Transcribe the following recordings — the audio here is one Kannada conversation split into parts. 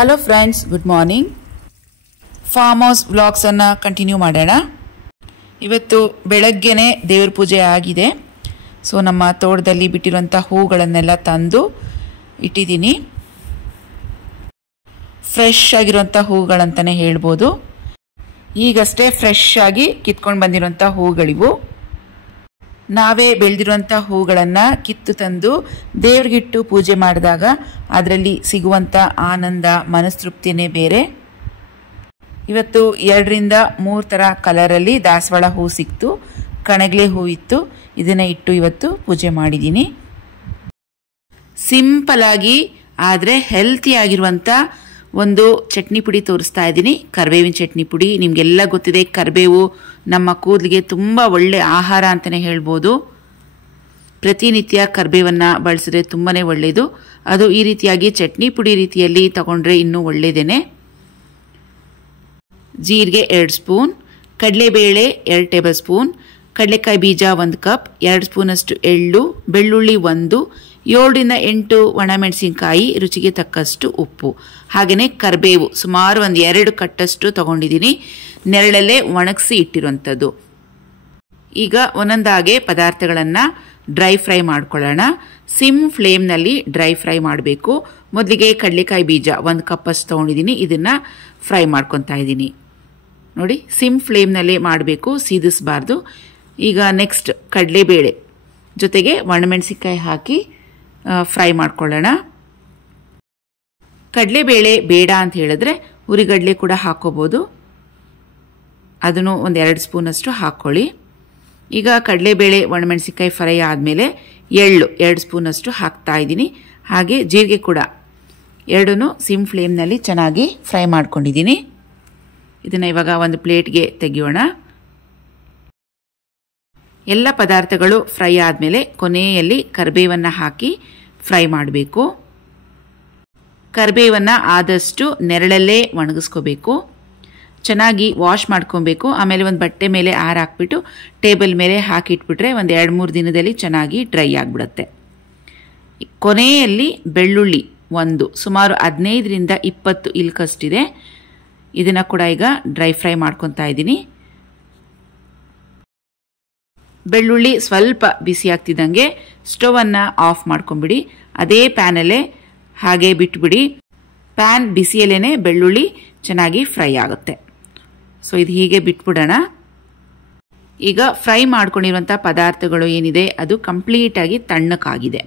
Hello friends, good morning. Farm house ವ್ಲಾಗ್ಸನ್ನು ಕಂಟಿನ್ಯೂ ಮಾಡೋಣ. ಇವತ್ತು ಬೆಳಗ್ಗೆನೇ ದೇವ್ರ ಪೂಜೆ ಆಗಿದೆ. ಸೊ ನಮ್ಮ ತೋಟದಲ್ಲಿ ಬಿಟ್ಟಿರುವಂಥ ಹೂಗಳನ್ನೆಲ್ಲ ತಂದು ಇಟ್ಟಿದ್ದೀನಿ. ಫ್ರೆಶ್ ಆಗಿರುವಂಥ ಹೂಗಳಂತಲೇ ಹೇಳ್ಬೋದು. ಈಗಷ್ಟೇ ಫ್ರೆಶ್ ಆಗಿ ಕಿತ್ಕೊಂಡು ಬಂದಿರುವಂಥ ಹೂಗಳಿವು. ನಾವೇ ಬೆಳೆದಿರುವಂಥ ಹೂಗಳನ್ನು ಕಿತ್ತು ತಂದು ದೇವ್ರಿಗಿಟ್ಟು ಪೂಜೆ ಮಾಡಿದಾಗ ಅದರಲ್ಲಿ ಸಿಗುವಂಥ ಆನಂದ, ಮನಸ್ತೃಪ್ತಿನೇ ಬೇರೆ. ಇವತ್ತು 2ರಿಂದ 3 ಥರ ಕಲರಲ್ಲಿ ದಾಸವಾಳ ಹೂ ಸಿಕ್ತು, ಕಣಗಿಲೆ ಹೂ ಇತ್ತು. ಇದನ್ನು ಇಟ್ಟು ಇವತ್ತು ಪೂಜೆ ಮಾಡಿದ್ದೀನಿ. ಸಿಂಪಲ್ ಆಗಿ ಆದರೆ ಹೆಲ್ತಿ ಆಗಿರುವಂಥ ಒಂದು ಚಟ್ನಿ ಪುಡಿ ತೋರಿಸ್ತಾ ಇದ್ದೀನಿ. ಕರಿಬೇವಿನ ಚಟ್ನಿ ಪುಡಿ. ನಿಮಗೆಲ್ಲ ಗೊತ್ತಿದೆ, ಕರಿಬೇವು ನಮ್ಮ ಕೂದಲಿಗೆ ತುಂಬ ಒಳ್ಳೆ ಆಹಾರ ಅಂತಲೇ ಹೇಳ್ಬೋದು. ಪ್ರತಿನಿತ್ಯ ಕರಿಬೇವನ್ನು ಬಳಸಿದ್ರೆ ತುಂಬಾ ಒಳ್ಳೆಯದು. ಅದು ಈ ರೀತಿಯಾಗಿ ಚಟ್ನಿ ಪುಡಿ ರೀತಿಯಲ್ಲಿ ತಗೊಂಡ್ರೆ ಇನ್ನೂ ಒಳ್ಳೆಯದೇನೆ. ಜೀರಿಗೆ 2 ಸ್ಪೂನ್, ಕಡಲೆಬೇಳೆ 2 ಟೇಬಲ್ ಸ್ಪೂನ್, ಕಡಲೆಕಾಯಿ ಬೀಜ 1 ಕಪ್, 2 ಸ್ಪೂನಷ್ಟು ಎಳ್ಳು, ಬೆಳ್ಳುಳ್ಳಿ 1, 7ರಿಂದ 8 ಒಣಮೆಣಸಿನಕಾಯಿ, ರುಚಿಗೆ ತಕ್ಕಷ್ಟು ಉಪ್ಪು, ಹಾಗೆಯೇ ಕರಿಬೇವು ಸುಮಾರು ಒಂದು 2 ಕಟ್ಟಷ್ಟು ತಗೊಂಡಿದ್ದೀನಿ. ನೆರಳಲ್ಲೇ ಒಣಗಿಸಿ ಇಟ್ಟಿರುವಂಥದ್ದು. ಈಗ ಒಂದೊಂದಾಗೆ ಪದಾರ್ಥಗಳನ್ನು ಡ್ರೈ ಫ್ರೈ ಮಾಡ್ಕೊಳ್ಳೋಣ. ಸಿಮ್ ಫ್ಲೇಮ್ನಲ್ಲಿ ಡ್ರೈ ಫ್ರೈ ಮಾಡಬೇಕು. ಮೊದಲಿಗೆ ಕಡಲೆಕಾಯಿ ಬೀಜ 1 ಕಪ್ಪಷ್ಟು ತೊಗೊಂಡಿದ್ದೀನಿ. ಇದನ್ನು ಫ್ರೈ ಮಾಡ್ಕೊತಾ ಇದ್ದೀನಿ. ನೋಡಿ, ಸಿಮ್ ಫ್ಲೇಮ್ನಲ್ಲೇ ಮಾಡಬೇಕು, ಸೀದಿಸಬಾರ್ದು. ಈಗ ನೆಕ್ಸ್ಟ್ ಕಡಲೆಬೇಳೆ ಜೊತೆಗೆ ಒಣಮೆಣಸಿನಕಾಯಿ ಹಾಕಿ ಫ್ರೈ ಮಾಡ್ಕೊಳ್ಳೋಣ. ಕಡಲೆಬೇಳೆ ಬೇಡ ಅಂತ ಹೇಳಿದ್ರೆ ಹುರಿಗಡಲೆ ಕೂಡ ಹಾಕ್ಕೋಬೋದು. ಅದನ್ನು ಒಂದು 2 ಸ್ಪೂನಷ್ಟು ಹಾಕ್ಕೊಳ್ಳಿ. ಈಗ ಕಡಲೆಬೇಳೆ ಒಣಮೆಣಸಿನಕಾಯಿ ಫ್ರೈ ಆದಮೇಲೆ ಎಳ್ಳು 2 ಸ್ಪೂನಷ್ಟು ಹಾಕ್ತಾ ಇದ್ದೀನಿ. ಹಾಗೆ ಜೀರಿಗೆ ಕೂಡ 2 ಸಿಮ್ ಫ್ಲೇಮ್ನಲ್ಲಿ ಚೆನ್ನಾಗಿ ಫ್ರೈ ಮಾಡ್ಕೊಂಡಿದ್ದೀನಿ. ಇದನ್ನು ಇವಾಗ ಒಂದು ಪ್ಲೇಟ್ಗೆ ತೆಗೆಯೋಣ. ಎಲ್ಲ ಪದಾರ್ಥಗಳು ಫ್ರೈ ಆದಮೇಲೆ ಕೊನೆಯಲ್ಲಿ ಕರಿಬೇವನ್ನು ಹಾಕಿ ಫ್ರೈ ಮಾಡಬೇಕು. ಕರಿಬೇವನ್ನು ಆದಷ್ಟು ನೆರಳಲ್ಲೇ ಒಣಗಿಸ್ಕೋಬೇಕು. ಚೆನ್ನಾಗಿ ವಾಶ್ ಮಾಡ್ಕೊಬೇಕು. ಆಮೇಲೆ ಒಂದು ಬಟ್ಟೆ ಮೇಲೆ ಹಾಕ್ಬಿಟ್ಟು ಟೇಬಲ್ ಮೇಲೆ ಹಾಕಿಟ್ಬಿಟ್ರೆ ಒಂದು 2-3 ದಿನದಲ್ಲಿ ಚೆನ್ನಾಗಿ ಡ್ರೈ ಆಗಿಬಿಡುತ್ತೆ. ಕೊನೆಯಲ್ಲಿ ಬೆಳ್ಳುಳ್ಳಿ 1, ಸುಮಾರು 15ರಿಂದ 20 ಇಲ್ಕಷ್ಟಿದೆ. ಇದನ್ನು ಕೂಡ ಈಗ ಡ್ರೈ ಫ್ರೈ ಮಾಡ್ಕೊತಾ ಇದ್ದೀನಿ. ಬೆಳ್ಳುಳ್ಳಿ ಸ್ವಲ್ಪ ಬಿಸಿ ಆಗ್ತಿದ್ದಂಗೆ ಸ್ಟವನ್ನು ಆಫ್ ಮಾಡ್ಕೊಂಬಿಡಿ. ಅದೇ ಪ್ಯಾನಲ್ಲೇ ಹಾಗೆ ಬಿಟ್ಬಿಡಿ. ಪ್ಯಾನ್ ಬಿಸಿಯಲ್ಲೇ ಬೆಳ್ಳುಳ್ಳಿ ಚೆನ್ನಾಗಿ ಫ್ರೈ ಆಗುತ್ತೆ. ಸೊ ಇದು ಹೀಗೆ ಬಿಟ್ಬಿಡೋಣ. ಈಗ ಫ್ರೈ ಮಾಡ್ಕೊಂಡಿರುವಂಥ ಪದಾರ್ಥಗಳು ಏನಿದೆ ಅದು ಕಂಪ್ಲೀಟಾಗಿ ತಣ್ಣಕ್ಕಾಗಿದೆ.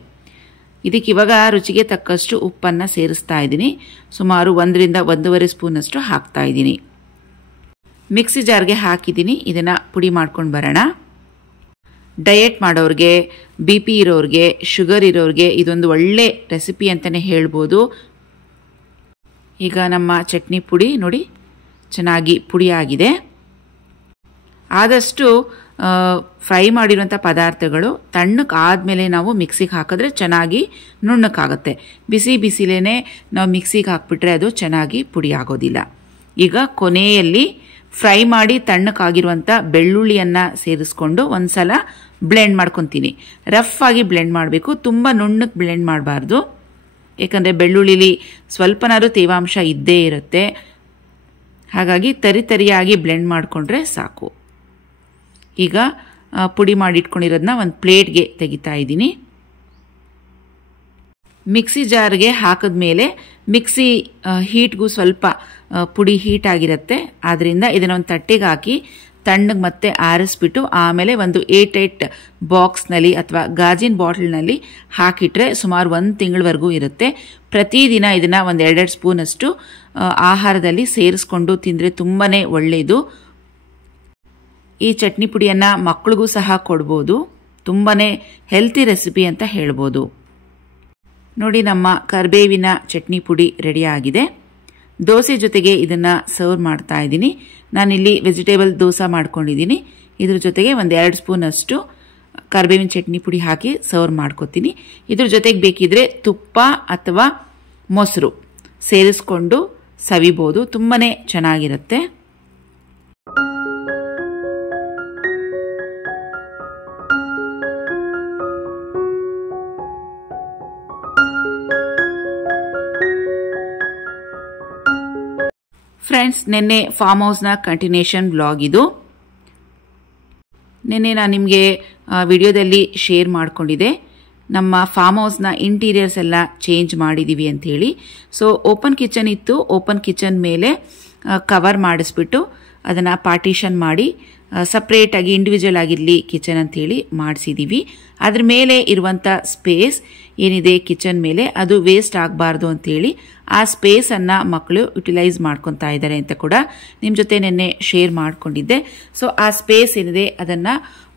ಇದಕ್ಕೆ ಇವಾಗ ರುಚಿಗೆ ತಕ್ಕಷ್ಟು ಉಪ್ಪನ್ನು ಸೇರಿಸ್ತಾ ಇದ್ದೀನಿ. ಸುಮಾರು 1ರಿಂದ 1.5 ಸ್ಪೂನಷ್ಟು ಹಾಕ್ತಾ ಇದ್ದೀನಿ. ಮಿಕ್ಸಿ ಜಾರ್ಗೆ ಹಾಕಿದ್ದೀನಿ. ಇದನ್ನು ಪುಡಿ ಮಾಡ್ಕೊಂಡು ಬರೋಣ. ಡಯಟ್ ಮಾಡೋರಿಗೆ, BP ಇರೋರಿಗೆ, ಶುಗರ್ ಇರೋರಿಗೆ ಇದೊಂದು ಒಳ್ಳೆ ರೆಸಿಪಿ ಅಂತಲೇ ಹೇಳ್ಬೋದು. ಈಗ ನಮ್ಮ ಚಟ್ನಿ ಪುಡಿ ನೋಡಿ ಚೆನ್ನಾಗಿ ಪುಡಿ ಆಗಿದೆ. ಆದಷ್ಟು ಫ್ರೈ ಮಾಡಿರುವಂಥ ಪದಾರ್ಥಗಳು ತಣ್ಣಕ್ಕೆ ಆದಮೇಲೆ ನಾವು ಮಿಕ್ಸಿಗೆ ಹಾಕಿದ್ರೆ ಚೆನ್ನಾಗಿ ನುಣ್ಣಕ್ಕಾಗುತ್ತೆ. ಬಿಸಿಲೇ ನಾವು ಮಿಕ್ಸಿಗೆ ಹಾಕ್ಬಿಟ್ರೆ ಅದು ಚೆನ್ನಾಗಿ ಪುಡಿ ಆಗೋದಿಲ್ಲ. ಈಗ ಕೊನೆಯಲ್ಲಿ ಫ್ರೈ ಮಾಡಿ ತಣ್ಣಕ್ಕಾಗಿರುವಂಥ ಬೆಳ್ಳುಳ್ಳಿಯನ್ನು ಸೇರಿಸ್ಕೊಂಡು ಒಂದ್ಸಲ ಬ್ಲೆಂಡ್ ಮಾಡ್ಕೊತೀನಿ. ರಫ್ ಆಗಿ ಬ್ಲೆಂಡ್ ಮಾಡಬೇಕು, ತುಂಬ ನುಣ್ಣಕ್ಕೆ ಬ್ಲೆಂಡ್ ಮಾಡಬಾರ್ದು. ಯಾಕಂದರೆ ಬೆಳ್ಳುಳ್ಳಿಲಿ ಸ್ವಲ್ಪನಾದ್ರೂ ತೇವಾಂಶ ಇದ್ದೇ ಇರುತ್ತೆ. ಹಾಗಾಗಿ ತರಿಯಾಗಿ ಬ್ಲೆಂಡ್ ಮಾಡಿಕೊಂಡ್ರೆ ಸಾಕು. ಈಗ ಪುಡಿ ಮಾಡಿ ಇಟ್ಕೊಂಡಿರೋದನ್ನ ಒಂದು ಪ್ಲೇಟ್ಗೆ ತೆಗಿತಾ ಇದ್ದೀನಿ. ಮಿಕ್ಸಿ ಜಾರ್ಗೆ ಹಾಕಿದ್ಮೇಲೆ ಮಿಕ್ಸಿ ಹೀಟ್ಗೂ ಸ್ವಲ್ಪ ಪುಡಿ ಹೀಟ್ ಆಗಿರುತ್ತೆ. ಆದ್ದರಿಂದ ಇದನ್ನು ಒಂದು ತಟ್ಟೆಗೆ ಹಾಕಿ ತಣ್ಣಗೆ ಮತ್ತೆ ಆರಿಸ್ಬಿಟ್ಟು ಆಮೇಲೆ ಒಂದು 8 ಬಾಕ್ಸ್ನಲ್ಲಿ ಅಥವಾ ಗಾಜಿನ ಬಾಟಲ್ನಲ್ಲಿ ಹಾಕಿಟ್ರೆ ಸುಮಾರು 1 ತಿಂಗಳವರೆಗೂ ಇರುತ್ತೆ. ಪ್ರತಿದಿನ ಇದನ್ನು ಒಂದು 2 ಸ್ಪೂನಷ್ಟು ಆಹಾರದಲ್ಲಿ ಸೇರಿಸ್ಕೊಂಡು ತಿಂದರೆ ತುಂಬಾ ಒಳ್ಳೆಯದು. ಈ ಚಟ್ನಿ ಪುಡಿಯನ್ನು ಮಕ್ಕಳಿಗೂ ಸಹ ಕೊಡ್ಬೋದು. ತುಂಬಾ ಹೆಲ್ತಿ ರೆಸಿಪಿ ಅಂತ ಹೇಳ್ಬೋದು. ನೋಡಿ, ನಮ್ಮ ಕರಿಬೇವಿನ ಚಟ್ನಿ ಪುಡಿ ರೆಡಿ ಆಗಿದೆ. ದೋಸೆ ಜೊತೆಗೆ ಇದನ್ನು ಸರ್ವ್ ಮಾಡ್ತಾ ಇದ್ದೀನಿ. ನಾನಿಲ್ಲಿ ವೆಜಿಟೇಬಲ್ ದೋಸೆ ಮಾಡ್ಕೊಂಡಿದ್ದೀನಿ. ಇದ್ರ ಜೊತೆಗೆ ಒಂದು 2 ಸ್ಪೂನಷ್ಟು ಕರಿಬೇವಿನ ಚಟ್ನಿ ಪುಡಿ ಹಾಕಿ ಸರ್ವ್ ಮಾಡ್ಕೊತೀನಿ. ಇದ್ರ ಜೊತೆಗೆ ಬೇಕಿದ್ರೆ ತುಪ್ಪ ಅಥವಾ ಮೊಸರು ಸೇರಿಸ್ಕೊಂಡು ಸವಿಬೋದು. ತುಂಬಾ ಚೆನ್ನಾಗಿರುತ್ತೆ. ಫ್ರೆಂಡ್ಸ್, ನಿನ್ನೆ ಫಾರ್ಮ್ ಹೌಸ್ನ ಕಂಟಿನ್ಯೂಷನ್ ಬ್ಲಾಗ್ ಇದು. ನಿನ್ನೆ ನಾನು ನಿಮಗೆ ವಿಡಿಯೋದಲ್ಲಿ ಶೇರ್ ಮಾಡಿಕೊಂಡಿದ್ದೆ, ನಮ್ಮ ಫಾರ್ಮ್ ಹೌಸ್ನ ಇಂಟೀರಿಯರ್ಸ್ ಎಲ್ಲ ಚೇಂಜ್ ಮಾಡಿದ್ದೀವಿ ಅಂಥೇಳಿ. ಸೊ ಓಪನ್ ಕಿಚನ್ ಇತ್ತು, ಓಪನ್ ಕಿಚನ್ ಮೇಲೆ ಕವರ್ ಮಾಡಿಸ್ಬಿಟ್ಟು ಅದನ್ನು ಪಾರ್ಟಿಷನ್ ಮಾಡಿ ಸಪ್ರೇಟಾಗಿ ಇಂಡಿವಿಜುವಲ್ ಆಗಿರಲಿ ಕಿಚನ್ ಅಂಥೇಳಿ ಮಾಡಿಸಿದ್ದೀವಿ. ಅದ್ರ ಮೇಲೆ ಇರುವಂಥ ಸ್ಪೇಸ್ ಏನಿದೆ ಕಿಚನ್ ಮೇಲೆ ಅದು ವೇಸ್ಟ್ ಆಗಬಾರ್ದು ಅಂಥೇಳಿ ಆ ಸ್ಪೇಸನ್ನು ಮಕ್ಕಳು ಯುಟಿಲೈಸ್ ಮಾಡ್ಕೊತಾ ಇದ್ದಾರೆ ಅಂತ ಕೂಡ ನಿಮ್ಮ ಜೊತೆ ನಿನ್ನೆ ಶೇರ್ ಮಾಡ್ಕೊಂಡಿದ್ದೆ. ಸೊ ಆ ಸ್ಪೇಸ್ ಏನಿದೆ ಅದನ್ನು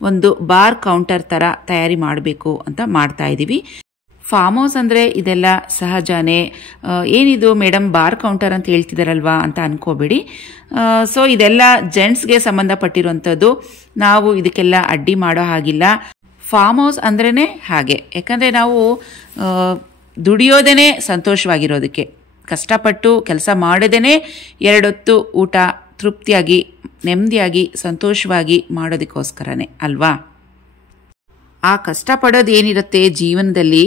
ಒಂದು ಬಾರ್ ಕೌಂಟರ್ ಥರ ತಯಾರಿ ಮಾಡಬೇಕು ಅಂತ ಮಾಡ್ತಾ ಇದ್ದೀವಿ. ಫಾರ್ಮ್ ಹೌಸ್ ಅಂದರೆ ಇದೆಲ್ಲ ಸಹಜನೇ, ಏನಿದು ಮೇಡಮ್ ಬಾರ್ ಕೌಂಟರ್ ಅಂತ ಹೇಳ್ತಿದಾರಲ್ವಾ ಅಂತ ಅನ್ಕೋಬೇಡಿ. ಸೊ ಇದೆಲ್ಲ ಜೆಂಟ್ಸ್ಗೆ ಸಂಬಂಧಪಟ್ಟಿರುವಂಥದ್ದು, ನಾವು ಇದಕ್ಕೆಲ್ಲ ಅಡ್ಡಿ ಮಾಡೋ ಹಾಗಿಲ್ಲ. ಫಾರ್ಮ್ ಹೌಸ್ ಅಂದ್ರೇ ಹಾಗೆ, ಯಾಕಂದರೆ ನಾವು ದುಡಿಯೋದೇ ಸಂತೋಷವಾಗಿರೋದಕ್ಕೆ, ಕಷ್ಟಪಟ್ಟು ಕೆಲಸ ಮಾಡೋದೇ ಎರಡೊತ್ತು ಊಟ ತೃಪ್ತಿಯಾಗಿ ನೆಮ್ಮದಿಯಾಗಿ ಸಂತೋಷವಾಗಿ ಮಾಡೋದಕ್ಕೋಸ್ಕರನೇ ಅಲ್ವಾ. ಆ ಕಷ್ಟಪಡೋದು ಏನಿರುತ್ತೆ ಜೀವನದಲ್ಲಿ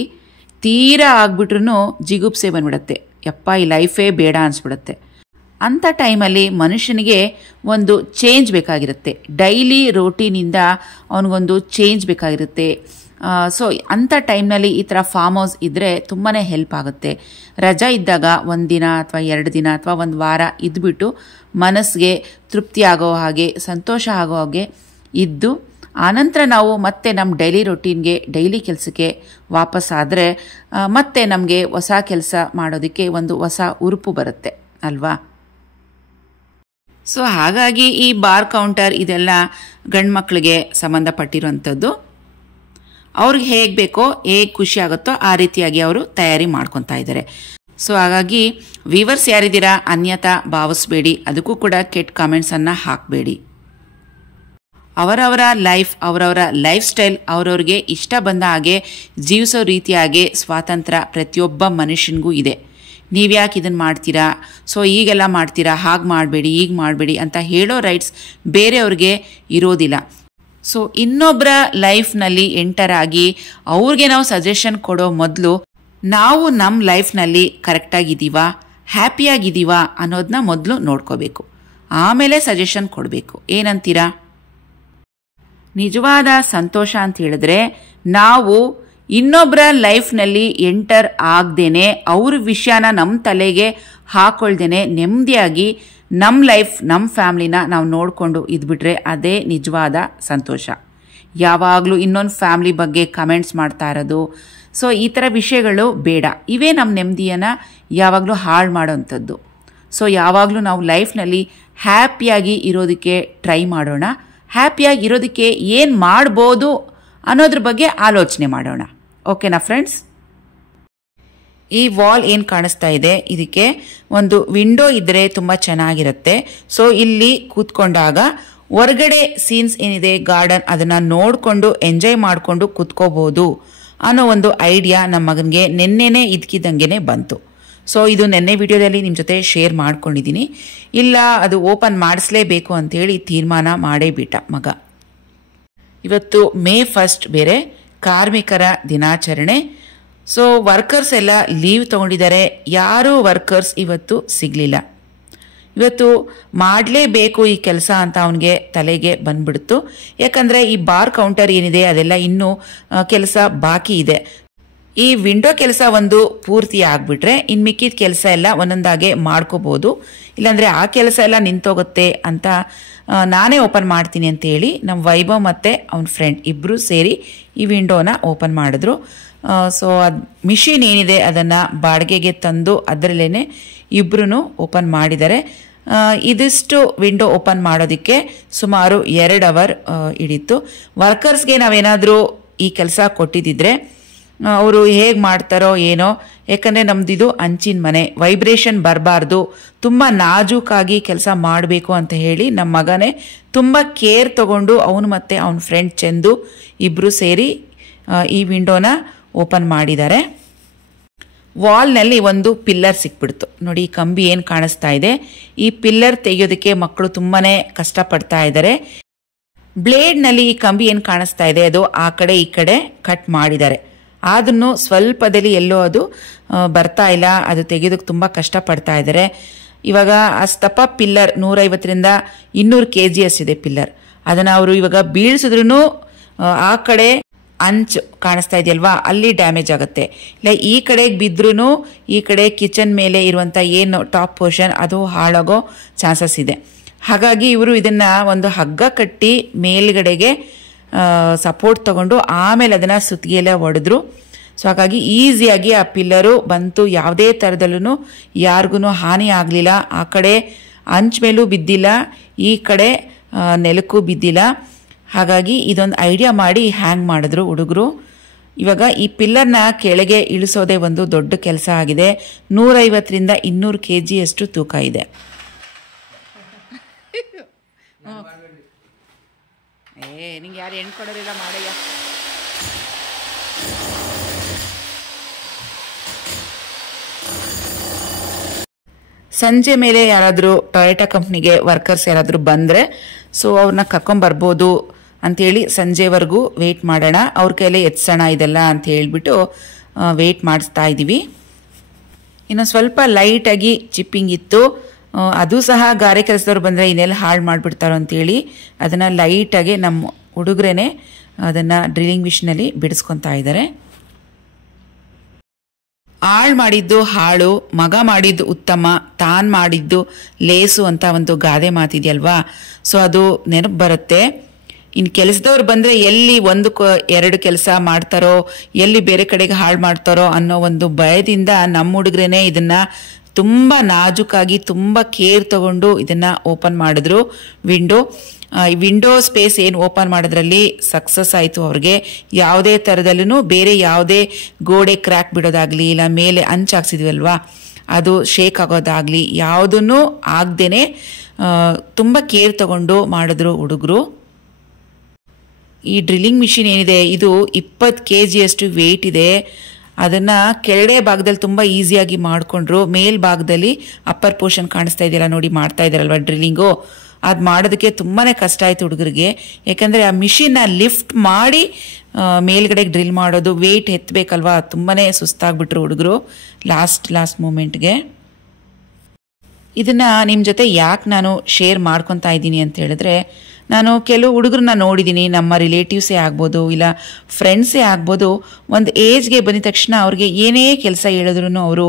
ತೀರಾ ಆಗ್ಬಿಟ್ರೂ ಜಿಗುಪ್ಸೆ ಬಂದ್ಬಿಡತ್ತೆ, ಯಪ್ಪ ಈ ಲೈಫೇ ಬೇಡ ಅನಿಸ್ಬಿಡತ್ತೆ. ಅಂಥ ಟೈಮಲ್ಲಿ ಮನುಷ್ಯನಿಗೆ ಒಂದು ಚೇಂಜ್ ಬೇಕಾಗಿರುತ್ತೆ, ಡೈಲಿ ರೋಟೀನಿಂದ ಅವನಿಗೊಂದು ಚೇಂಜ್ ಬೇಕಾಗಿರುತ್ತೆ. ಸೊ ಅಂಥ ಟೈಮ್ನಲ್ಲಿ ಈ ಥರ ಫಾರ್ಮ್ ಹೌಸ್ ಇದ್ದರೆ ತುಂಬಾ ಹೆಲ್ಪ್ ಆಗುತ್ತೆ. ರಜಾ ಇದ್ದಾಗ ಒಂದಿನ ಅಥವಾ 2 ದಿನ ಅಥವಾ ಒಂದು ವಾರ ಇದ್ಬಿಟ್ಟು ಮನಸ್ಸಿಗೆ ತೃಪ್ತಿ ಆಗೋ ಹಾಗೆ ಸಂತೋಷ ಆಗೋ ಹಾಗೆ ಇದ್ದು ಆನಂತರ ನಾವು ಮತ್ತೆ ನಮ್ಮ ಡೈಲಿ ರೊಟೀನ್ಗೆ ಡೈಲಿ ಕೆಲಸಕ್ಕೆ ವಾಪಸ್ಸಾದರೆ ಮತ್ತೆ ನಮಗೆ ಹೊಸ ಕೆಲಸ ಮಾಡೋದಕ್ಕೆ ಒಂದು ಹೊಸ ಉರುಪು ಬರುತ್ತೆ ಅಲ್ವಾ. ಸೊ ಹಾಗಾಗಿ ಈ ಬಾರ್ ಕೌಂಟರ್ ಇದೆಲ್ಲ ಗಂಡು ಮಕ್ಕಳಿಗೆ ಸಂಬಂಧಪಟ್ಟಿರುವಂಥದ್ದು. ಅವ್ರಿಗೆ ಹೇಗೆ ಬೇಕೋ ಹೇಗೆ ಖುಷಿ ಆಗುತ್ತೋ ಆ ರೀತಿಯಾಗಿ ಅವರು ತಯಾರಿ ಮಾಡ್ಕೊತಾ ಇದ್ದಾರೆ. ಸೊ ಹಾಗಾಗಿ ವ್ಯೂವರ್ಸ್ ಯಾರಿದ್ದೀರಾ ಅನ್ಯತಾ ಭಾವಿಸ್ಬೇಡಿ, ಅದಕ್ಕೂ ಕೂಡ ಕೆಟ್ಟ ಕಾಮೆಂಟ್ಸನ್ನು ಹಾಕಬೇಡಿ. ಅವರವರ ಲೈಫ್, ಅವರವರ ಲೈಫ್ ಸ್ಟೈಲ್, ಅವರವ್ರಿಗೆ ಇಷ್ಟ ಬಂದ ಹಾಗೆ ಜೀವಿಸೋ ರೀತಿಯಾಗೆ ಸ್ವಾತಂತ್ರ್ಯ ಪ್ರತಿಯೊಬ್ಬ ಮನುಷ್ಯನಿಗೂ ಇದೆ. ನೀವ್ಯಾಕೆ ಇದನ್ನು ಮಾಡ್ತೀರಾ, ಸೊ ಈಗೆಲ್ಲ ಮಾಡ್ತೀರಾ, ಹಾಗೆ ಮಾಡಬೇಡಿ ಈಗ ಮಾಡಬೇಡಿ ಅಂತ ಹೇಳೋ ರೈಟ್ಸ್ ಬೇರೆಯವ್ರಿಗೆ ಇರೋದಿಲ್ಲ. ಸೊ ಇನ್ನೊಬ್ಬರ ಲೈಫ್ನಲ್ಲಿ ಎಂಟರ್ ಆಗಿ ಅವ್ರಿಗೆ ನಾವು ಸಜೆಷನ್ ಕೊಡೋ ಮೊದಲು ನಾವು ನಮ್ಮ ಲೈಫ್ನಲ್ಲಿ ಕರೆಕ್ಟಾಗಿದ್ದೀವಾ, ಹ್ಯಾಪಿಯಾಗಿದ್ದೀವಾ ಅನ್ನೋದನ್ನ ಮೊದಲು ನೋಡ್ಕೋಬೇಕು, ಆಮೇಲೆ ಸಜೆಷನ್ ಕೊಡಬೇಕು. ಏನಂತೀರಾ? ನಿಜವಾದ ಸಂತೋಷ ಅಂತ ಹೇಳಿದ್ರೆ ನಾವು ಇನ್ನೊಬ್ಬರ ಲೈಫ್ನಲ್ಲಿ ಎಂಟರ್ ಆಗದೇನೆ ಅವ್ರ ವಿಷಯನ ನಮ್ಮ ತಲೆಗೆ ಹಾಕೊಳ್ದೇನೆ ನೆಮ್ಮದಿಯಾಗಿ ನಮ್ಮ ಲೈಫ್ ನಮ್ಮ ಫ್ಯಾಮ್ಲಿನ ನಾವು ನೋಡಿಕೊಂಡು ಇದ್ಬಿಟ್ರೆ ಅದೇ ನಿಜವಾದ ಸಂತೋಷ. ಯಾವಾಗಲೂ ಇನ್ನೊಂದು ಫ್ಯಾಮ್ಲಿ ಬಗ್ಗೆ ಕಮೆಂಟ್ಸ್ ಮಾಡ್ತಾ ಇರೋದು, ಸೊ ಈ ಥರ ವಿಷಯಗಳು ಬೇಡ. ಇವೇ ನಮ್ಮ ನೆಮ್ಮದಿಯನ್ನು ಯಾವಾಗಲೂ ಹಾಳು ಮಾಡೋವಂಥದ್ದು. ಸೊ ಯಾವಾಗಲೂ ನಾವು ಲೈಫ್ನಲ್ಲಿ ಹ್ಯಾಪಿಯಾಗಿ ಇರೋದಕ್ಕೆ ಟ್ರೈ ಮಾಡೋಣ, ಹ್ಯಾಪಿಯಾಗಿ ಇರೋದಕ್ಕೆ ಏನು ಮಾಡ್ಬೋದು ಅನ್ನೋದ್ರ ಬಗ್ಗೆ ಆಲೋಚನೆ ಮಾಡೋಣ. ಓಕೆನಾ ಫ್ರೆಂಡ್ಸ್? ಈ ವಾಲ್ ಏನು ಕಾಣಿಸ್ತಾ ಇದೆ ಇದಕ್ಕೆ ಒಂದು ವಿಂಡೋ ಇದ್ದರೆ ತುಂಬ ಚೆನ್ನಾಗಿರುತ್ತೆ. ಸೊ ಇಲ್ಲಿ ಕೂತ್ಕೊಂಡಾಗ ಹೊರಗಡೆ ಸೀನ್ಸ್ ಏನಿದೆ ಗಾರ್ಡನ್ ಅದನ್ನು ನೋಡಿಕೊಂಡು ಎಂಜಾಯ್ ಮಾಡಿಕೊಂಡು ಕೂತ್ಕೋಬೋದು ಅನ್ನೋ ಒಂದು ಐಡಿಯಾ ನಮ್ಮ ಮಗನಿಗೆ ನೆನ್ನೆನೇ ಇದ್ಕಿದ್ದಂಗೆ ಬಂತು. ಸೊ ಇದು ನೆನ್ನೆ ವಿಡಿಯೋದಲ್ಲಿ ನಿಮ್ಮ ಜೊತೆ ಶೇರ್ ಮಾಡ್ಕೊಂಡಿದ್ದೀನಿ. ಇಲ್ಲ ಅದು ಓಪನ್ ಮಾಡಿಸ್ಲೇಬೇಕು ಅಂಥೇಳಿ ತೀರ್ಮಾನ ಮಾಡೇ ಬಿಟ್ಟ ಮಗ. ಇವತ್ತು May 1 ಬೇರೆ ಕಾರ್ಮಿಕರ ದಿನಾಚರಣೆ. ಸೊ ವರ್ಕರ್ಸ್ ಎಲ್ಲ ಲೀವ್ ತೊಗೊಂಡಿದ್ದಾರೆ, ಯಾರೂ ವರ್ಕರ್ಸ್ ಇವತ್ತು ಸಿಗಲಿಲ್ಲ. ಇವತ್ತು ಮಾಡಲೇಬೇಕು ಈ ಕೆಲಸ ಅಂತ ಅವನಿಗೆ ತಲೆಗೆ ಬಂದ್ಬಿಡ್ತು. ಯಾಕಂದರೆ ಈ ಬಾರ್ ಕೌಂಟರ್ ಏನಿದೆ ಅದೆಲ್ಲ ಇನ್ನೂ ಕೆಲಸ ಬಾಕಿ ಇದೆ. ಈ ವಿಂಡೋ ಕೆಲಸ ಒಂದು ಪೂರ್ತಿ ಆಗಿಬಿಟ್ರೆ ಇನ್ನು ಮಿಕ್ಕಿದ ಕೆಲಸ ಎಲ್ಲ ಒಂದೊಂದಾಗೆ ಮಾಡ್ಕೋಬೋದು, ಇಲ್ಲಾಂದರೆ ಆ ಕೆಲಸ ಎಲ್ಲ ನಿಂತೋಗುತ್ತೆ ಅಂತ ನಾನೇ ಓಪನ್ ಮಾಡ್ತೀನಿ ಅಂತೇಳಿ ನಮ್ಮ ವೈಭವ್ ಮತ್ತು ಅವನ ಫ್ರೆಂಡ್ ಇಬ್ಬರು ಸೇರಿ ಈ ವಿಂಡೋನ ಓಪನ್ ಮಾಡಿದ್ರು. ಸೊ ಅದು ಮಿಷಿನ್ ಏನಿದೆ ಅದನ್ನು ಬಾಡಿಗೆಗೆ ತಂದು ಅದರಲ್ಲೇ ಇಬ್ಬರೂ ಓಪನ್ ಮಾಡಿದ್ದಾರೆ. ಇದಿಷ್ಟು ವಿಂಡೋ ಓಪನ್ ಮಾಡೋದಕ್ಕೆ ಸುಮಾರು 2 ಅವರ್ ಹಿಡಿತು. ವರ್ಕರ್ಸ್ಗೆ ನಾವೇನಾದರೂ ಈ ಕೆಲಸ ಕೊಟ್ಟಿದ್ದಿದ್ರೆ ಅವರು ಹೇಗೆ ಮಾಡ್ತಾರೋ ಏನೋ, ಯಾಕಂದರೆ ನಮ್ದಿದು ಹಂಚಿನ ಮನೆ, ವೈಬ್ರೇಷನ್ ಬರಬಾರ್ದು, ತುಂಬ ನಾಜೂಕಾಗಿ ಕೆಲಸ ಮಾಡಬೇಕು ಅಂತ ಹೇಳಿ ನಮ್ಮ ಮಗನೇ ತುಂಬ ಕೇರ್ ತಗೊಂಡು ಅವನು ಮತ್ತು ಅವನ ಫ್ರೆಂಡ್ ಚಂದು ಇಬ್ಬರು ಸೇರಿ ಈ ವಿಂಡೋನ ಓಪನ್ ಮಾಡಿದ್ದಾರೆ. ವಾಲ್ನಲ್ಲಿ ಒಂದು ಪಿಲ್ಲರ್ ಸಿಕ್ಬಿಡ್ತು ನೋಡಿ, ಈ ಕಂಬಿ ಏನು ಕಾಣಿಸ್ತಾ ಇದೆ, ಈ ಪಿಲ್ಲರ್ ತೆಗೆಯೋದಕ್ಕೆ ಮಕ್ಕಳು ತುಂಬಾ ಕಷ್ಟಪಡ್ತಾ ಇದ್ದಾರೆ. ಬ್ಲೇಡ್ನಲ್ಲಿ ಈ ಕಂಬಿ ಏನು ಕಾಣಿಸ್ತಾ ಇದೆ ಅದು ಆ ಕಡೆ ಈ ಕಡೆ ಕಟ್ ಮಾಡಿದ್ದಾರೆ. ಆದ್ರೂ ಸ್ವಲ್ಪದಲ್ಲಿ ಎಲ್ಲೋ ಅದು ಬರ್ತಾ ಇಲ್ಲ, ಅದು ತೆಗೆಯೋದಕ್ಕೆ ತುಂಬ ಕಷ್ಟಪಡ್ತಾ ಇದ್ದಾರೆ. ಇವಾಗ ಅಷ್ಟಪ್ಪ ಪಿಲ್ಲರ್ 150ರಿಂದ 200 kg ಅಷ್ಟಿದೆ ಪಿಲ್ಲರ್. ಅದನ್ನು ಅವರು ಇವಾಗ ಬೀಳ್ಸಿದ್ರು ಆ ಕಡೆ ಅಂಚು ಕಾಣಿಸ್ತಾ ಇದೆಯಲ್ವಾ, ಅಲ್ಲಿ ಡ್ಯಾಮೇಜ್ ಆಗುತ್ತೆ. ಇಲ್ಲ ಈ ಕಡೆಗೆ ಬಿದ್ರೂ ಈ ಕಡೆ ಕಿಚನ್ ಮೇಲೆ ಇರುವಂಥ ಏನು ಟಾಪ್ ಪೋರ್ಷನ್ ಅದು ಹಾಳಾಗೋ ಚಾನ್ಸಸ್ ಇದೆ. ಹಾಗಾಗಿ ಇವರು ಇದನ್ನು ಒಂದು ಹಗ್ಗ ಕಟ್ಟಿ ಮೇಲ್ಗಡೆಗೆ ಸಪೋರ್ಟ್ ತಗೊಂಡು ಆಮೇಲೆ ಅದನ್ನು ಸುತ್ತಿಗೆಲ್ಲ ಹೊಡೆದ್ರು. ಸೊ ಹಾಗಾಗಿ ಈಸಿಯಾಗಿ ಆ ಪಿಲ್ಲರು ಬಂತು. ಯಾವುದೇ ಥರದಲ್ಲೂ ಯಾರಿಗೂ ಹಾನಿ ಆಗಲಿಲ್ಲ. ಆ ಕಡೆ ಅಂಚ್ ಮೇಲೂ ಬಿದ್ದಿಲ್ಲ, ಈ ಕಡೆ ನೆಲಕ್ಕೂ ಬಿದ್ದಿಲ್ಲ. ಹಾಗಾಗಿ ಇದೊಂದು ಐಡಿಯಾ ಮಾಡಿ ಹ್ಯಾಂಗ್ ಮಾಡಿದ್ರು ಹುಡುಗರು. ಇವಾಗ ಈ ಪಿಲ್ಲರ್ನ ಕೆಳಗೆ ಇಳಿಸೋದೇ ಒಂದು ದೊಡ್ಡ ಕೆಲಸ ಆಗಿದೆ. 150ರಿಂದ 200 kg ಅಷ್ಟು ತೂಕ ಇದೆ. ನಿಂಗೆ ಯಾರು ಹೆಣ್ಣು ಕೊಡೋರಿಲ್ಲ ಮಾಡಯ್ಯ. ಸಂಜೆ ಮೇಲೆ ಯಾರಾದರೂ ಟೊಯೋಟಾ ಕಂಪ್ನಿಗೆ ವರ್ಕರ್ಸ್ ಯಾರಾದರೂ ಬಂದರೆ ಸೊ ಅವ್ರನ್ನ ಕರ್ಕೊಂಬರ್ಬೋದು ಅಂಥೇಳಿ ಸಂಜೆವರೆಗೂ ವೆಯ್ಟ್ ಮಾಡೋಣ, ಅವ್ರ ಕೈಲೇ ಎತ್ಸೋಣ ಇದೆಲ್ಲ ಅಂತ ಹೇಳ್ಬಿಟ್ಟು ವೆಯ್ಟ್ ಮಾಡಿಸ್ತಾ ಇದ್ದೀವಿ. ಇನ್ನು ಸ್ವಲ್ಪ ಲೈಟಾಗಿ ಚಿಪ್ಪಿಂಗ್ ಇತ್ತು, ಅದು ಸಹ ಗಾರೆ ಕೆಲಸದವ್ರು ಬಂದರೆ ಇನ್ನೆಲ್ಲ ಹಾಳು ಮಾಡಿಬಿಡ್ತಾರೋ ಅಂತೇಳಿ ಅದನ್ನು ಲೈಟಾಗಿ ನಮ್ಮ ಹುಡುಗರೇನೆ ಅದನ್ನು ಡ್ರಿಲ್ಲಿಂಗ್ ಮಿಷಿನಲ್ಲಿ ಬಿಡಿಸ್ಕೊತಾ ಇದ್ದಾರೆ. ಆಳ್ ಮಾಡಿದ್ದು ಹಾಳು, ಮಗ ಮಾಡಿದ್ದು ಉತ್ತಮ, ತಾನು ಮಾಡಿದ್ದು ಲೇಸು ಅಂತ ಒಂದು ಗಾದೆ ಮಾತಿದೆಯಲ್ವಾ. ಸೊ ಅದು ನೆನಪು ಬರುತ್ತೆ. ಇನ್ನು ಕೆಲಸದವ್ರು ಬಂದರೆ ಎಲ್ಲಿ 1-2 ಕೆಲಸ ಮಾಡ್ತಾರೋ, ಎಲ್ಲಿ ಬೇರೆ ಕಡೆಗೆ ಹಾಳು ಮಾಡ್ತಾರೋ ಅನ್ನೋ ಒಂದು ಭಯದಿಂದ ನಮ್ಮ ಹುಡುಗರೇನೆ ಇದನ್ನು ತುಂಬ ನಾಜೂಕಾಗಿ ತುಂಬ ಕೇರ್ ತಗೊಂಡು ಇದನ್ನು ಓಪನ್ ಮಾಡಿದ್ರು. ವಿಂಡೋ ಸ್ಪೇಸ್ ಏನು ಓಪನ್ ಮಾಡೋದ್ರಲ್ಲಿ ಸಕ್ಸಸ್ ಆಯಿತು. ಅವ್ರಿಗೆ ಯಾವುದೇ ಥರದಲ್ಲೂ ಬೇರೆ ಯಾವುದೇ ಗೋಡೆ ಕ್ರ್ಯಾಕ್ ಬಿಡೋದಾಗಲಿ ಇಲ್ಲ ಮೇಲೆ ಅಂಚಾಕ್ಸಿದ್ವಲ್ವಾ ಅದು ಶೇಕ್ ಆಗೋದಾಗಲಿ ಯಾವುದನ್ನು ಆಗದೇನೆ ತುಂಬ ಕೇರ್ ತಗೊಂಡು ಮಾಡಿದ್ರು ಹುಡುಗರು. ಈ ಡ್ರಿಲ್ಲಿಂಗ್ ಮಿಷಿನ್ ಏನಿದೆ ಇದು 20 kg ಅಷ್ಟು ವೆಯ್ಟ್ ಇದೆ. ಅದನ್ನು ಕೆಳಗಡೆ ಭಾಗದಲ್ಲಿ ತುಂಬ ಈಸಿಯಾಗಿ ಮಾಡಿಕೊಂಡ್ರು. ಮೇಲ್ಭಾಗದಲ್ಲಿ ಅಪ್ಪರ್ ಪೋರ್ಷನ್ ಕಾಣಿಸ್ತಾ ಇದೆಯಲ್ಲ ನೋಡಿ, ಮಾಡ್ತಾ ಇದ್ದಾರಲ್ವ ಡ್ರಿಲ್ಲಿಂಗು, ಅದು ಮಾಡೋದಕ್ಕೆ ತುಂಬಾ ಕಷ್ಟ ಆಯಿತು ಹುಡುಗರಿಗೆ. ಯಾಕಂದರೆ ಆ ಮಿಷಿನ್ನ ಲಿಫ್ಟ್ ಮಾಡಿ ಮೇಲ್ಗಡೆಗೆ ಡ್ರಿಲ್ ಮಾಡೋದು ವೆಯ್ಟ್ ಎತ್ತಬೇಕಲ್ವಾ, ತುಂಬಾ ಸುಸ್ತಾಗ್ಬಿಟ್ರು ಹುಡುಗರು ಲಾಸ್ಟ್ ಮೂಮೆಂಟ್ಗೆ. ಇದನ್ನು ನಿಮ್ಮ ಜೊತೆ ಯಾಕೆ ನಾನು ಶೇರ್ ಮಾಡ್ಕೊತಾ ಇದ್ದೀನಿ ಅಂತ ಹೇಳಿದ್ರೆ, ನಾನು ಕೆಲವು ಹುಡುಗರನ್ನ ನೋಡಿದ್ದೀನಿ, ನಮ್ಮ ರಿಲೇಟಿವ್ಸೇ ಆಗ್ಬೋದು ಇಲ್ಲ ಫ್ರೆಂಡ್ಸೇ ಆಗ್ಬೋದು, ಒಂದು ಏಜ್ಗೆ ಬಂದ ತಕ್ಷಣ ಅವ್ರಿಗೆ ಏನೇ ಕೆಲಸ ಹೇಳಿದ್ರು ಅವರು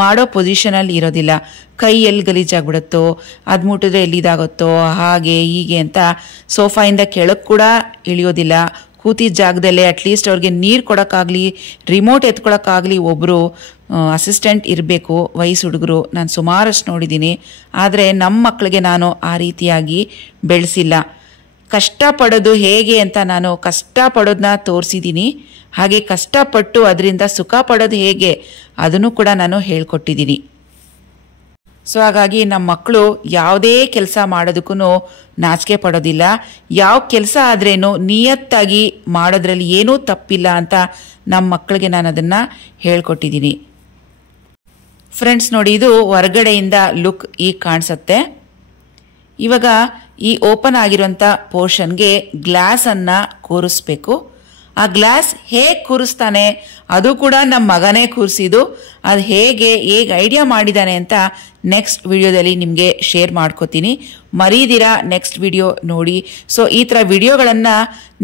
ಮಾಡೋ ಪೊಸಿಷನಲ್ಲಿ ಇರೋದಿಲ್ಲ. ಕೈ ಎಲ್ಲಿ ಗಲೀಜಾಗ್ಬಿಡುತ್ತೋ, ಅದು ಮುಟ್ಟಿದ್ರೆ ಎಲ್ಲಿದಾಗುತ್ತೋ, ಹಾಗೆ ಹೀಗೆ ಅಂತ ಸೋಫಾಯಿಂದ ಕೆಳಗೆ ಕೂಡ ಇಳಿಯೋದಿಲ್ಲ. ಕೂತಿದ್ದ ಜಾಗದಲ್ಲೇ ಅಟ್ಲೀಸ್ಟ್ ಅವ್ರಿಗೆ ನೀರು ಕೊಡೋಕ್ಕಾಗಲಿ ರಿಮೋಟ್ ಎತ್ಕೊಳಕ್ಕಾಗಲಿ ಒಬ್ಬರು ಅಸಿಸ್ಟೆಂಟ್ ಇರಬೇಕು. ವಯಸ್ಸು ಹುಡುಗರು ನಾನು ಸುಮಾರಷ್ಟು ನೋಡಿದ್ದೀನಿ. ಆದರೆ ನಮ್ಮ ಮಕ್ಕಳಿಗೆ ನಾನು ಆ ರೀತಿಯಾಗಿ ಬೆಳೆಸಿಲ್ಲ. ಕಷ್ಟಪಡೋದು ಹೇಗೆ ಅಂತ ನಾನು ಕಷ್ಟಪಡೋದನ್ನ ತೋರಿಸಿದ್ದೀನಿ. ಹಾಗೆ ಕಷ್ಟಪಟ್ಟು ಅದರಿಂದ ಸುಖ ಪಡೋದು ಹೇಗೆ ಅದನ್ನು ಕೂಡ ನಾನು ಹೇಳ್ಕೊಟ್ಟಿದ್ದೀನಿ. ಸೊ ಹಾಗಾಗಿ ನಮ್ಮ ಮಕ್ಕಳು ಯಾವುದೇ ಕೆಲಸ ಮಾಡೋದಕ್ಕೂ ನಾಚಿಕೆ ಪಡೋದಿಲ್ಲ. ಯಾವ ಕೆಲಸ ಆದ್ರೇನು ನಿಯತ್ತಾಗಿ ಮಾಡೋದ್ರಲ್ಲಿ ಏನೂ ತಪ್ಪಿಲ್ಲ ಅಂತ ನಮ್ಮ ಮಕ್ಕಳಿಗೆ ನಾನು ಅದನ್ನು ಹೇಳ್ಕೊಟ್ಟಿದ್ದೀನಿ. ಫ್ರೆಂಡ್ಸ್ ನೋಡಿ, ಇದು ಹೊರಗಡೆಯಿಂದ ಲುಕ್ ಈಗ ಕಾಣಿಸುತ್ತೆ. ಇವಾಗ ಈ ಓಪನ್ ಆಗಿರುವಂಥ ಪೋರ್ಷನ್ಗೆ ಗ್ಲಾಸನ್ನು ಕೂರಿಸ್ಬೇಕು. ಆ ಗ್ಲಾಸ್ ಹೇಗೆ ಕೂರಿಸ್ತಾನೆ ಅದು ಕೂಡ ನಮ್ಮ ಮಗನೇ ಕೂರಿಸಿದ್ದು. ಅದು ಹೇಗೆ ಐಡಿಯಾ ಮಾಡಿದ್ದಾನೆ ಅಂತ ನೆಕ್ಸ್ಟ್ ವಿಡಿಯೋದಲ್ಲಿ ನಿಮಗೆ ಶೇರ್ ಮಾಡ್ಕೋತೀನಿ. ಮರೀದಿರಾ ನೆಕ್ಸ್ಟ್ ವಿಡಿಯೋ ನೋಡಿ. ಸೊ ಈ ಥರ ವಿಡಿಯೋಗಳನ್ನು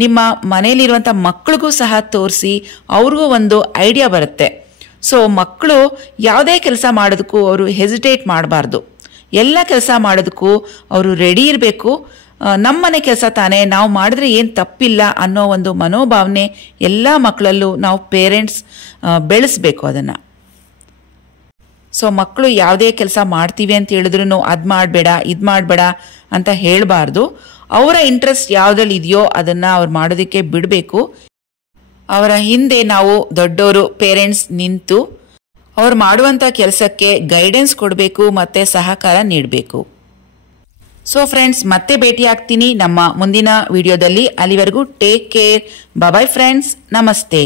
ನಿಮ್ಮ ಮನೆಯಲ್ಲಿರುವಂಥ ಮಕ್ಕಳಿಗೂ ಸಹ ತೋರಿಸಿ ಅವ್ರಿಗೂ ಒಂದು ಐಡಿಯಾ ಬರುತ್ತೆ. ಸೊ ಮಕ್ಕಳು ಯಾವುದೇ ಕೆಲಸ ಮಾಡೋದಕ್ಕೂ ಅವರು ಹೆಸಿಟೇಟ್ ಮಾಡಬಾರ್ದು. ಎಲ್ಲ ಕೆಲಸ ಮಾಡೋದಕ್ಕೂ ಅವರು ರೆಡಿ ಇರಬೇಕು. ನಮ್ಮನೆ ಕೆಲಸ ತಾನೇ, ನಾವು ಮಾಡಿದ್ರೆ ಏನು ತಪ್ಪಿಲ್ಲ ಅನ್ನೋ ಒಂದು ಮನೋಭಾವನೆ ಎಲ್ಲ ಮಕ್ಕಳಲ್ಲೂ ನಾವು ಪೇರೆಂಟ್ಸ್ ಬೆಳೆಸಬೇಕು ಅದನ್ನು. ಸೊ ಮಕ್ಕಳು ಯಾವುದೇ ಕೆಲಸ ಮಾಡ್ತೀವಿ ಅಂತ ಹೇಳಿದ್ರು ಅದು ಮಾಡಬೇಡ ಇದು ಮಾಡಬೇಡ ಅಂತ ಹೇಳಬಾರ್ದು. ಅವರ ಇಂಟ್ರೆಸ್ಟ್ ಯಾವುದ್ರಲ್ಲಿ ಇದೆಯೋ ಅದನ್ನು ಅವ್ರು ಮಾಡೋದಕ್ಕೆ ಬಿಡಬೇಕು. ಅವರ ಹಿಂದೆ ನಾವು ದೊಡ್ಡವರು ಪೇರೆಂಟ್ಸ್ ನಿಂತು ಅವ್ರು ಮಾಡುವಂಥ ಕೆಲಸಕ್ಕೆ ಗೈಡೆನ್ಸ್ ಕೊಡಬೇಕು ಮತ್ತು ಸಹಕಾರ ನೀಡಬೇಕು. ಸೊ ಫ್ರೆಂಡ್ಸ್, ಮತ್ತೆ ಭೇಟಿ ಆಗ್ತೀನಿ ನಮ್ಮ ಮುಂದಿನ ವಿಡಿಯೋದಲ್ಲಿ. ಅಲ್ಲಿವರೆಗೂ ಟೇಕ್ ಕೇರ್. ಬಾಯ್ ಫ್ರೆಂಡ್ಸ್, ನಮಸ್ತೆ.